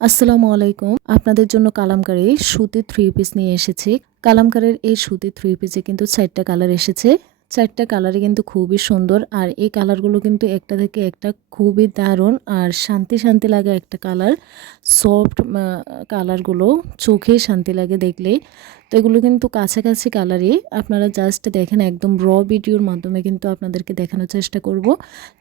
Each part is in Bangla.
আসসালামু আলাইকুম। আপনাদের জন্য কালামকারি সুতি থ্রি পিস নিয়ে এসেছি। কালামকারের এই সুতি থ্রি পিসে কিন্তু চারটা কালার এসেছে। চারটা কালারে কিন্তু খুবই সুন্দর আর এই কালারগুলো কিন্তু একটা থেকে একটা খুবই দারুণ আর শান্তি শান্তি লাগে একটা কালার সফট কালারগুলো চোখে শান্তি লাগে দেখলে তো এগুলো কিন্তু কাছাকাছি কালারই আপনারা জাস্ট দেখেন একদম র ভিডিওর মাধ্যমে কিন্তু আপনাদেরকে দেখানোর চেষ্টা করব।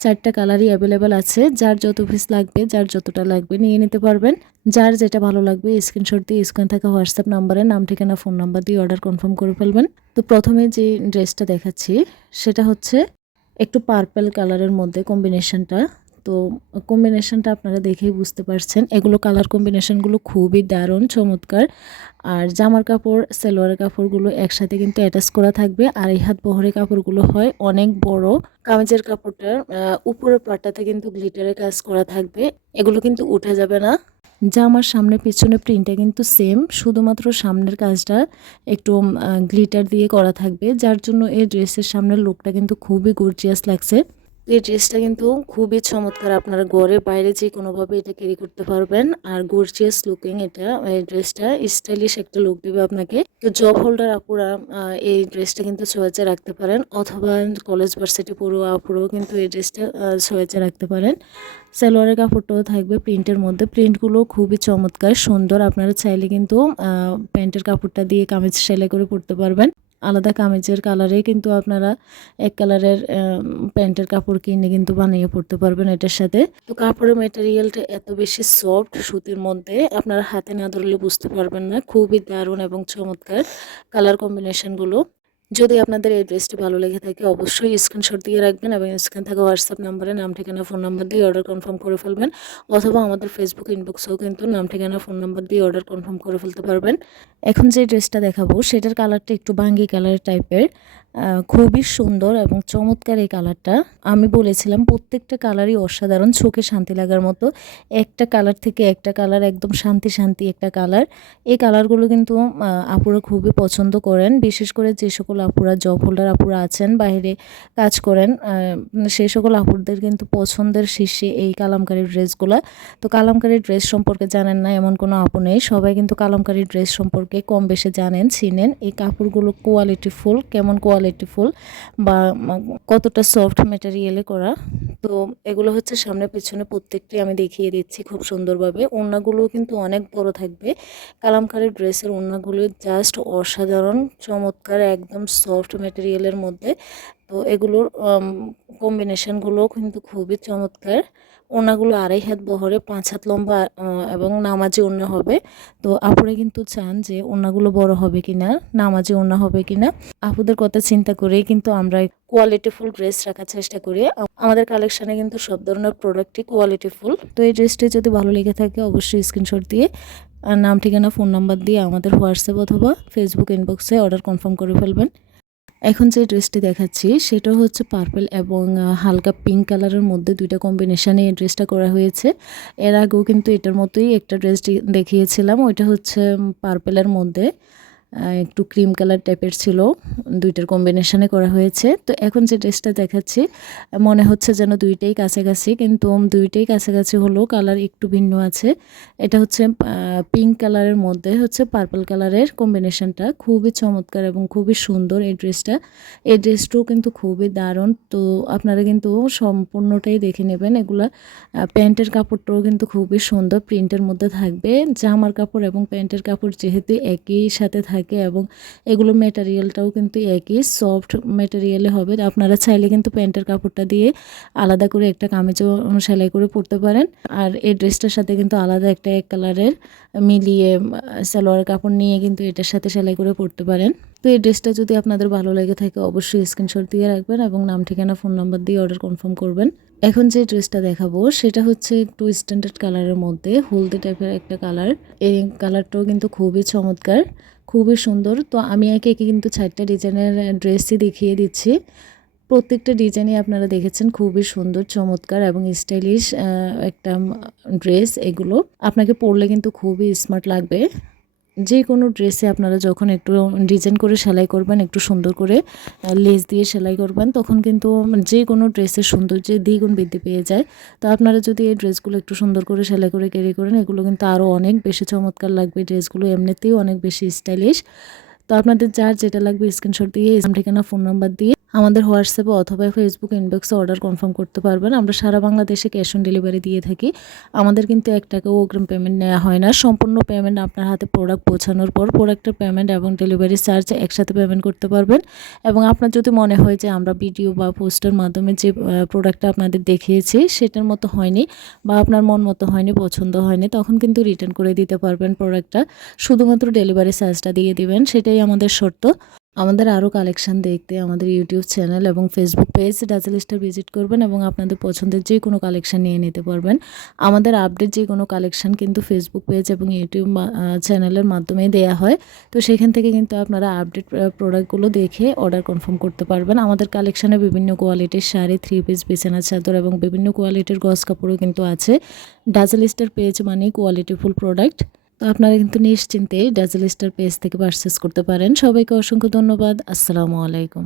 চারটা কালারই অ্যাভেলেবেল আছে। যার যত পিস লাগবে, যার যতটা লাগবে নিয়ে নিতে পারবেন। যার যেটা ভালো লাগবে স্ক্রিনশট দিয়ে স্ক্রিন থাকা হোয়াটসঅ্যাপ নাম্বারে নাম, ঠিকানা ফোন নাম্বার দিয়ে অর্ডার কনফার্ম করে ফেলবেন। তো প্রথমে যে ড্রেসটা দেখাচ্ছি, সেটা হচ্ছে একটু পার্পেল কালারের মধ্যে কম্বিনেশনটা তো কম্বিনেশনটা আপনারা দেখেই বুঝতে পারছেন। এগুলো কালার কম্বিনেশনগুলো খুবই দারুণ, চমৎকার। আর জামার কাপড়, সেলোয়ারের কাপড়গুলো একসাথে কিন্তু অ্যাটাচ করা থাকবে। আর এই হাত বহরের কাপড়গুলো হয় অনেক বড়। কামিজের কাপড়টার উপরের পাটটাতে কিন্তু গ্লিটারের কাজ করা থাকবে। এগুলো কিন্তু উঠে যাবে না। জামার সামনে পিছনে প্রিন্টটা কিন্তু সেম শুধুমাত্র সামনের কাজটা একটু গ্লিটার দিয়ে করা থাকবে। যার জন্য এই ড্রেসের সামনের লুকটা কিন্তু খুবই গর্জিয়াস লাগছে। এই ড্রেসটা কিন্তু খুবই চমৎকার। আপনারা ঘরে বাইরে যে কোনোভাবে এটা ক্যারি করতে পারবেন। আর গর্জিয়াস লুকিং এটা, এই ড্রেসটা স্টাইলিশ একটা লুক দেবে আপনাকে। তো জব হোল্ডার আপুরা এই ড্রেসটা কিন্তু ছোঁয়াচে রাখতে পারেন। অথবা কলেজ ভার্সিটি পুরো আপুরো কিন্তু এই ড্রেসটা ছোঁয়াচে রাখতে পারেন। সালোয়ারের কাপড়টাও থাকবে প্রিন্টের মধ্যে। প্রিন্টগুলো খুবই চমৎকার, সুন্দর। আপনারা চাইলে কিন্তু প্যান্টের কাপড়টা দিয়ে কামিজ সেলাই করে পরতে পারবেন। আলাদা কামিজের কালারে কিন্তু আপনারা এক কালারের প্যান্টের কাপড় কিনে কিন্তু বানিয়ে পড়তে পারবেন এটার সাথে। তো কাপড়ের মেটেরিয়ালটা এত বেশি সফট সুতির মধ্যে আপনারা হাতে না ধরলে বুঝতে পারবেন না। খুবই দারুণ এবং চমৎকার কালার কম্বিনেশনগুলো যদি আপনাদের এই ড্রেসটি ভালো লেগে থাকে, অবশ্যই স্ক্রিনশট দিয়ে রাখবেন এবং স্ক্রিন থাকা হোয়াটসঅ্যাপ নাম্বারে নাম, ঠিকানা ফোন নাম্বার দিয়ে অর্ডার কনফার্ম করে ফেলবেন অথবা আমাদের ফেসবুক ইনবক্সেও কিন্তু নাম, ঠিকানা ফোন নাম্বার দিয়ে অর্ডার কনফার্ম করে ফেলতে পারবেন। এখন যে ড্রেসটা দেখাবো, সেটার কালারটা একটু বাঙ্গি কালার টাইপের খুবই সুন্দর এবং চমৎকার এই কালারটা। আমি বলেছিলাম প্রত্যেকটা কালারই অসাধারণ, চোখে শান্তি লাগার মতো। একটা কালার থেকে একটা কালার, একদম শান্তি শান্তি একটা কালার। এই কালারগুলো কিন্তু আপুরা খুবই পছন্দ করেন। বিশেষ করে যে সকল আপুরা, জব হোল্ডার আপুরা আছেন, বাইরে কাজ করেন সেই সকল আপুরদের কিন্তু পছন্দের শীর্ষে এই কালামকারী ড্রেসগুলো। তো কালামকারী ড্রেস সম্পর্কে জানেন না, এমন কোনো আপু নেই। সবাই কিন্তু কালামকারী ড্রেস সম্পর্কে কম বেশি জানেন, চিনেন। এই কাপড়গুলো কোয়ালিটি ফুল কেমন কোয়ালিটি কোয়ালিটি ফুল বা কতটা সফট ম্যাটেরিয়ালে করা। তো এগুলো হচ্ছে সামনে পেছনে প্রত্যেকটি আমি দেখিয়ে দিচ্ছি খুব সুন্দরভাবে। ওড়নাগুলোও কিন্তু অনেক বড় থাকবে। কালামকারের ড্রেসের ওড়নাগুলো জাস্ট অসাধারণ, চমৎকার, একদম সফট ম্যাটেরিয়ালের মধ্যে। তো এগুলোর কম্বিনেশনগুলোও কিন্তু খুবই চমৎকার। ওনাগুলো আড়াই হাত বহরে পাঁচ হাত লম্বা এবং নামাজি ওনা হবে। তো আপুরা কিন্তু চান যে ওনাগুলো বড় হবে কিনা, নামাজি ওনা হবে কিনা। আপুদের কথা চিন্তা করেই কিন্তু আমরা কোয়ালিটিফুল ড্রেস রাখার চেষ্টা করি। আমাদের কালেকশানে কিন্তু সব ধরনের প্রোডাক্টই কোয়ালিটিফুল তো এই ড্রেসটি যদি ভালো লেগে থাকে অবশ্যই স্ক্রিনশট দিয়ে নাম, ঠিকানা ফোন নাম্বার দিয়ে আমাদের হোয়াটসঅ্যাপ অথবা ফেসবুক ইনবক্সে অর্ডার কনফার্ম করে ফেলবেন। এখন যে ড্রেসটি দেখাচ্ছি, সেটা হচ্ছে পার্পেল এবং হালকা পিঙ্ক কালারের মধ্যে দুইটা কম্বিনেশানে এই ড্রেসটা করা হয়েছে। এর আগেও কিন্তু এটার মতোই একটা ড্রেস দেখিয়েছিলাম, ওইটা হচ্ছে পার্পেলের মধ্যে। একটু ক্রিম কালার টাইপের ছিল, দুইটার কম্বিনেশানে করা হয়েছে। তো এখন যে ড্রেসটা দেখাচ্ছি, মনে হচ্ছে যেন দুইটাই কাছাকাছি, কিন্তু দুইটাই কাছাকাছি হলেও কালার একটু ভিন্ন আছে। এটা হচ্ছে পিঙ্ক কালারের মধ্যে হচ্ছে পার্পল কালারের কম্বিনেশনটা খুবই চমৎকার এবং খুবই সুন্দর এই ড্রেসটা এই ড্রেসটাও কিন্তু খুবই দারুণ। তো আপনারা কিন্তু সম্পূর্ণটাই দেখে নেবেন। এগুলা প্যান্টের কাপড়টাও কিন্তু খুবই সুন্দর। প্রিন্টের মধ্যে থাকবে জামার কাপড় এবং প্যান্টের কাপড় যেহেতু একই সাথে থাকে থাকে এবং এগুলো ম্যাটেরিয়ালটাও কিন্তু একই সফট ম্যাটেরিয়ালে হবে। আপনারা চাইলে কিন্তু প্যান্টের কাপড়টা দিয়ে আলাদা করে একটা কামিজও সেলাই করে পরতে পারেন। আর এই ড্রেসটার সাথে কিন্তু আলাদা একটা এক কালারের মিলিয়ে সালোয়ার কাপড় নিয়ে কিন্তু এটার সাথে সেলাই করে পরতে পারেন। তো এই ড্রেসটা যদি আপনাদের ভালো লেগে থাকে, অবশ্যই স্ক্রিনশট দিয়ে রাখবেন এবং নাম, ঠিকানা ফোন নাম্বার দিয়ে অর্ডার কনফার্ম করবেন। এখন যে ড্রেসটা দেখাবো, সেটা হচ্ছে একটু স্ট্যান্ডার্ড কালারের মধ্যে, হলদে টাইপের একটা কালার এই কালারটাও কিন্তু খুবই চমৎকার। খুবই সুন্দর। তো আমি একে একে কিন্তু চারটা ডিজাইনের ড্রেসই দেখিয়ে দিচ্ছি। প্রত্যেকটা ডিজাইনই আপনারা দেখেছেন খুবই সুন্দর, চমৎকার এবং স্টাইলিশ একটা ড্রেস এগুলো। আপনাকে পরলে কিন্তু খুবই স্মার্ট লাগবে। যে কোনো ড্রেসে আপনারা যখন একটু ডিজাইন করে সেলাই করবেন, একটু সুন্দর করে লেস দিয়ে সেলাই করবেন, তখন কিন্তু যে কোনো ড্রেসের সৌন্দর্যে দ্বিগুণ বৃদ্ধি পেয়ে যায়। তো আপনারা যদি এই ড্রেসগুলো একটু সুন্দর করে সেলাই করে ক্যারি করেন, এগুলো কিন্তু আরও অনেক বেশি চমৎকার লাগবে ড্রেসগুলো এমনিতেই অনেক বেশি স্টাইলিশ তো আপনাদের যার যেটা লাগবে স্ক্রিনশট দিয়ে ঠিকানা ফোন নাম্বার দিয়ে আমাদের হোয়াটসঅ্যাপে অথবা ফেসবুক ইনবক্সে অর্ডার কনফার্ম করতে পারবেন। আমরা সারা বাংলাদেশে ক্যাশ অন ডেলিভারি দিয়ে থাকি। আমাদের কিন্তু এক টাকাও অগ্রিম পেমেন্ট নেওয়া হয় না। সম্পূর্ণ পেমেন্ট আপনার হাতে প্রোডাক্ট পৌঁছানোর পর প্রোডাক্টের পেমেন্ট এবং ডেলিভারি চার্জ একসাথে পেমেন্ট করতে পারবেন। এবং আপনার যদি মনে হয় যে আমরা ভিডিও বা পোস্টের মাধ্যমে যে প্রোডাক্টটা আপনাদের দেখিয়েছি, সেটার মতো হয়নি বা আপনার মন মতো হয়নি, পছন্দ হয়নি, তখন কিন্তু রিটার্ন করে দিতে পারবেন প্রোডাক্টটা শুধুমাত্র ডেলিভারি চার্জটা দিয়ে দিবেন, সেটাই আমাদের শর্ত। আমাদের আরও কালেকশন দেখতে আমাদের ইউটিউব চ্যানেল এবং Facebook page dazzle star visit করবেন এবং আপনাদের পছন্দের যে কোনো কালেকশন নিয়ে নিতে পারবেন। আমাদের আপডেট যে কোনো কালেকশন কিন্তু ফেসবুক পেজ এবং ইউটিউব চ্যানেলের মাধ্যমে দেয়া হয়। তো সেখান থেকে কিন্তু আপনারা আপডেট প্রোডাক্টগুলো দেখে অর্ডার কনফার্ম করতে পারবেন। আমাদের কালেকশানে বিভিন্ন কোয়ালিটির শাড়ি থ্রি পিস বিছানা চাদর এবং বিভিন্ন কোয়ালিটির গস কাপড়ও কিন্তু আছে। ডাজেল স্টার পেজ মানে কোয়ালিটিফুল প্রোডাক্ট তো আপনারা কিন্তু নিশ্চিন্তে ডাজেল স্টার পেজ থেকে পারচেস করতে পারেন। সবাইকে অসংখ্য ধন্যবাদ। আসসালামু আলাইকুম।